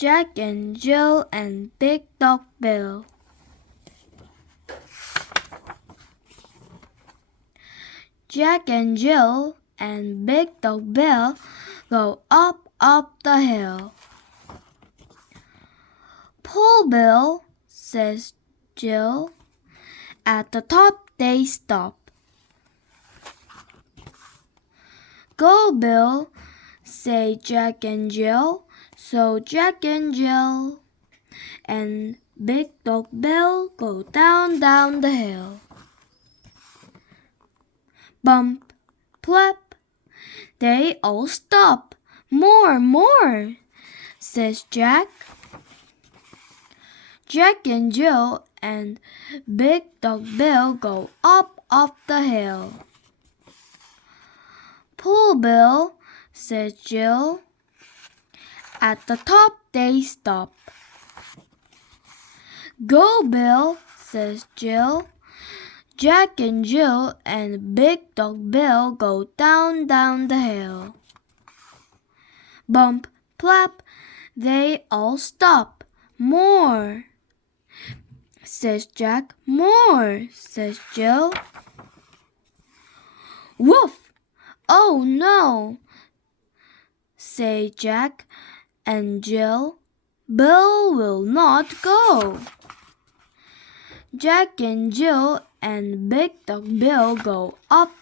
Jack and Jill and Big Dog Bill. Jack and Jill and Big Dog Bill go up the hill. "Pull, Bill," says Jill. At the top they stop. "Go, Bill," say Jack and Jill. So Jack and Jill and Big Dog Bill go down the hill. Bump, plop, they all stop. More," says Jack. Jack and Jill and Big Dog Bill go up the hill. "Pull, Bill," says Jill. At the top they stop. "Go, Bill," says Jill. Jack and Jill and Big Dog Bill go down the hill. Bump, plop, they all stop. "More," says Jack. "More," says Jill. "Woof! Oh no," say Jack and Jill. "Bill will not go." Jack and Jill and Big Dog Bill go up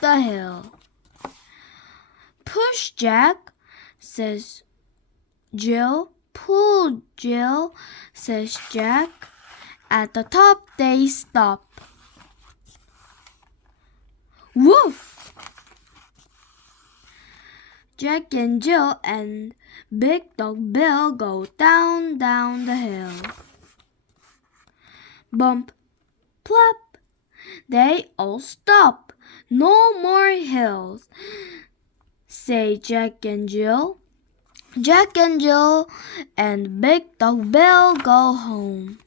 the hill. "Push, Jack," says Jill. "Pull, Jill," says Jack. At the top they stop. Woof! Jack and Jill and Big Dog Bill go down the hill. Bump, plop, they all stop. "No more hills," say Jack and Jill. Jack and Jill and Big Dog Bill go home.